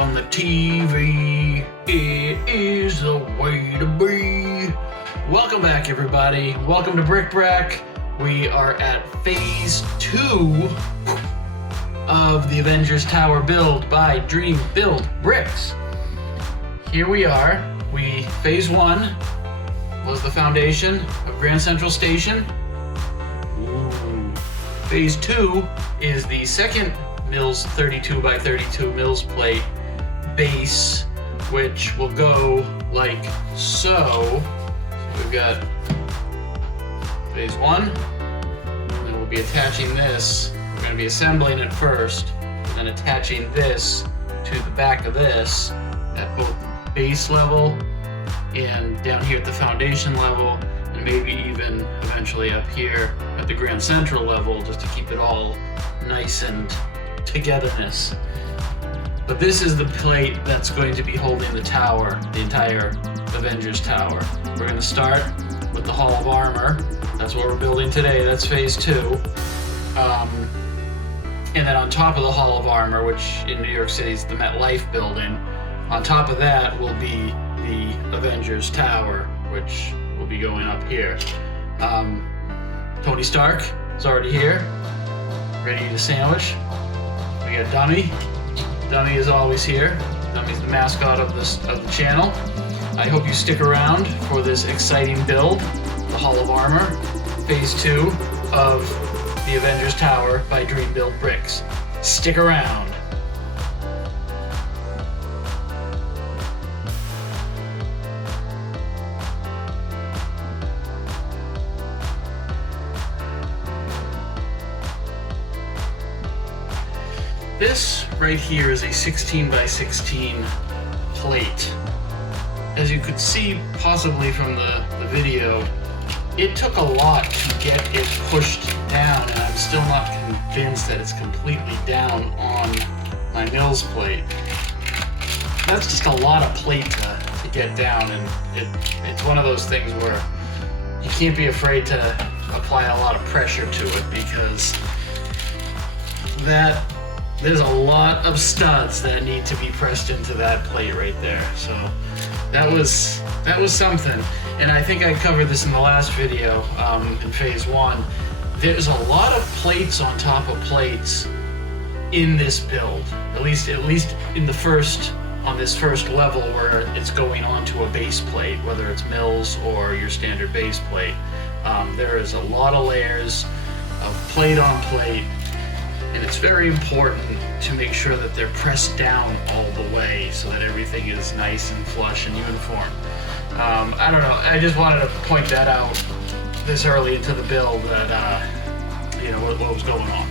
on the TV. It is the way to be. Welcome back, everybody. Welcome to Brick. We are at phase 2 of the Avengers Tower build by DreamBuildBricks. Here we are. Phase 1 was the foundation of Grand Central Station. Ooh. Phase 2 is the second Mills 32 by 32 Mills plate base, which will go like so. We've got phase 1, and then we'll be attaching this. We're going to be assembling it first, and then attaching this to the back of this at both the base level and down here at the foundation level, and maybe even eventually up here at the Grand Central level, just to keep it all nice and togetherness. But this is the plate that's going to be holding the tower, the entire Avengers Tower. We're going to start with the Hall of Armor. That's what we're building today. That's phase 2. And then on top of the Hall of Armor, which in New York City is the MetLife building, on top of that will be the Avengers Tower, which will be going up here. Tony Stark is already here, ready to eat a sandwich. We got Dummy. Dummy is always here. Dummy's the mascot of the channel. I hope you stick around for this exciting build, the Hall of Armor, phase 2 of the Avengers Tower by DreamBuildBricks. Stick around. This right here is a 16 by 16 plate. As you could see possibly from the video, it took a lot to get it pushed down, and I'm still not convinced that it's completely down on my Mills plate. That's just a lot of plate to get down, and it's one of those things where you can't be afraid to apply a lot of pressure to it, because there's a lot of studs that need to be pressed into that plate right there. So that was something. And I think I covered this in the last video in phase 1. There's a lot of plates on top of plates in this build. At least in on this first level where it's going onto a base plate, whether it's Mills or your standard base plate. There is a lot of layers of plate on plate. And it's very important to make sure that they're pressed down all the way so that everything is nice and flush and uniform. I don't know, I just wanted to point that out this early into the build, that, what was going on.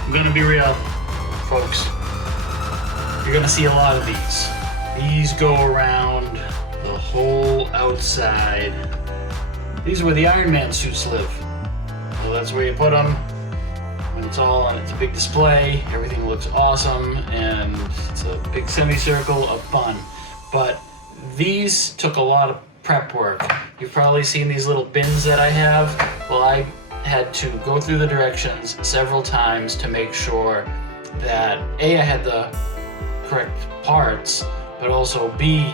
I'm gonna be real, folks. You're gonna see a lot of these. These go around the whole outside. These are where the Iron Man suits live. So that's where you put them. When it's all on, it's a big display. Everything looks awesome, and it's a big semicircle of fun. But these took a lot of prep work. You've probably seen these little bins that I have. Well, I had to go through the directions several times to make sure that A, I had the correct parts, but also B,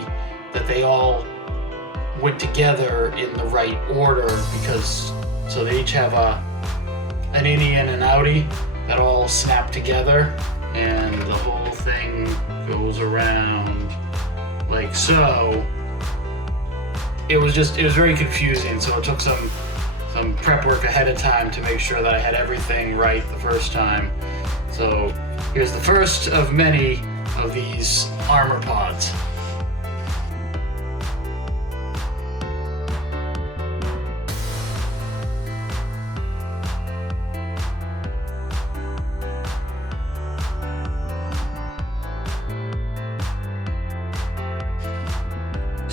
that they all went together in the right order, because so they each have an innie and an outie that all snap together, and the whole thing goes around like so. It was very confusing, so it took some prep work ahead of time to make sure that I had everything right the first time. So here's the first of many of these armor pods.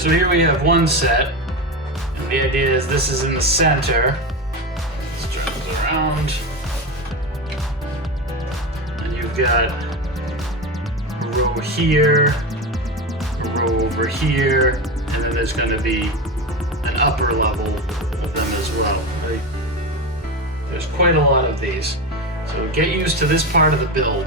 So here we have one set, and the idea is this is in the center. Let's turn this around. And you've got a row here, a row over here, and then there's going to be an upper level of them as well, right? There's quite a lot of these. So get used to this part of the build.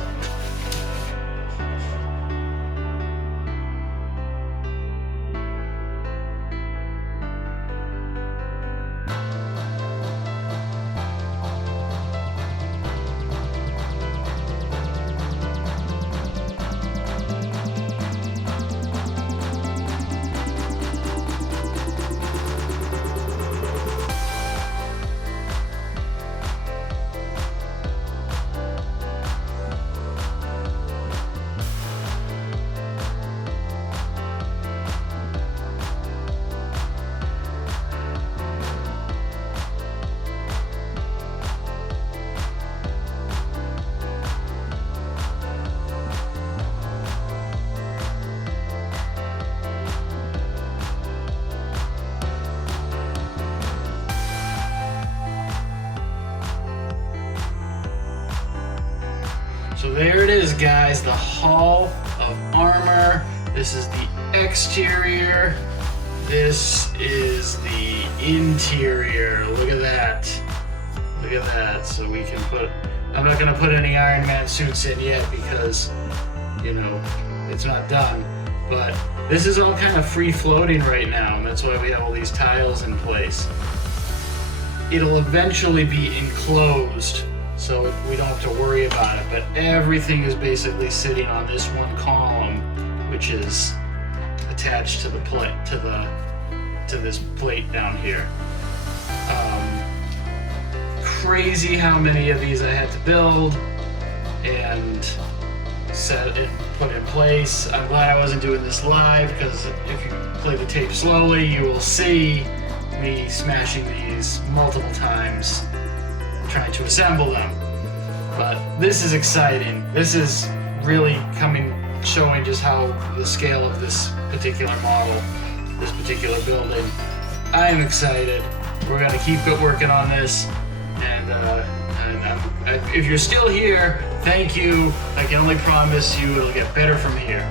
So there it is, guys, the Hall of Armor. This is the exterior. This is the interior. Look at that. Look at that. So we can put, I'm not gonna put any Iron Man suits in yet because, you know, it's not done. But this is all kind of free floating right now, and that's why we have all these tiles in place. It'll eventually be enclosed, so we don't have to worry about it, but everything is basically sitting on this one column, which is attached to the plate, to this plate down here. Crazy how many of these I had to build and set and put in place. I'm glad I wasn't doing this live, because if you play the tape slowly, you will see me smashing these multiple times trying to assemble them. But this is exciting. This is really showing just how the scale of this particular model, this particular building. I am excited. We're gonna keep working on this, and if you're still here, thank you. I can only promise you it'll get better from here.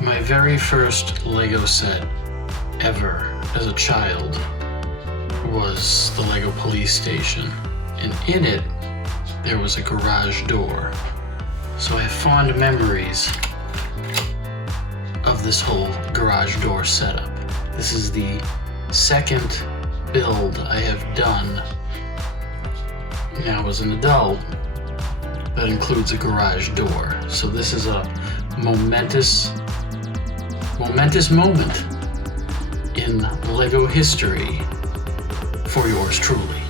My very first Lego set ever as a child was the Lego police station, and in it there was a garage door. So I have fond memories of this whole garage door setup. This is the second build I have done now as an adult that includes a garage door. So this is a momentous moment in Lego history for yours truly.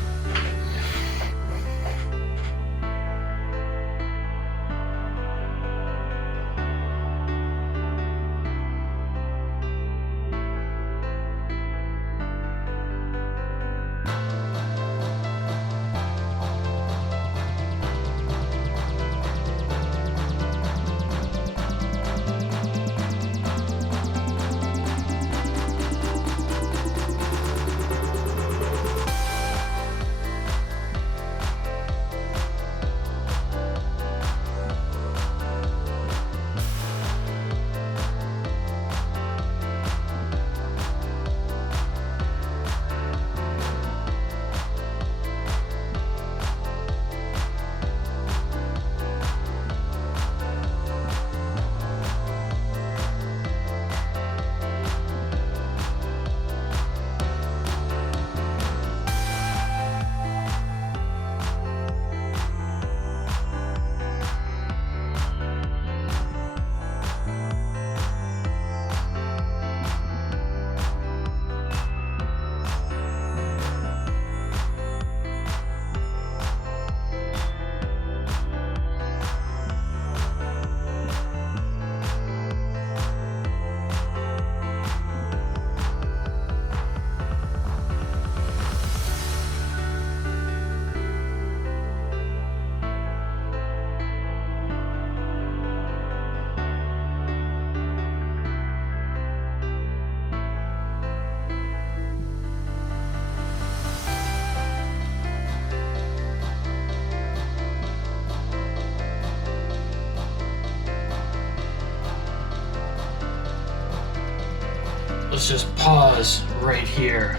let's just pause right here.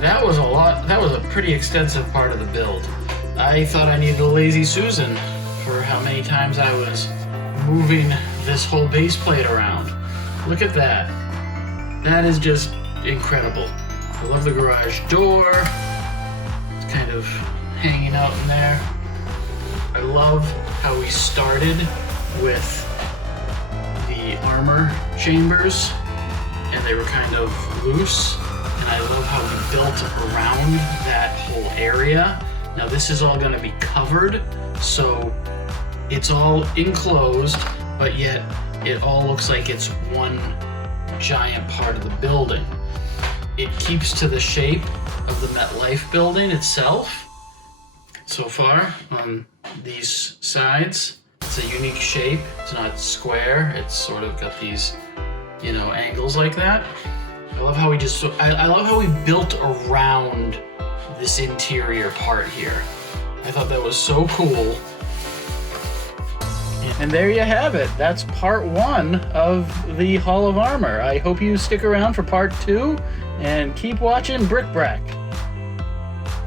That was a lot. That was a pretty extensive part of the build. I thought I needed a Lazy Susan for how many times I was moving this whole base plate around. Look at that. That is just incredible. I love the garage door. It's kind of hanging out in there. I love how we started with the armor chambers and they were kind of loose. And I love how we built around that whole area. Now this is all going to be covered, so it's all enclosed, but yet it all looks like it's one giant part of the building. It keeps to the shape of the MetLife building itself. So far, on these sides, it's a unique shape. It's not square. It's sort of got these, you know, angles like that. I love how I love how we built around this interior part here. I thought that was so cool. And there you have it. That's part 1 of the Hall of Armor. I hope you stick around for part 2 and keep watching Brick Brack.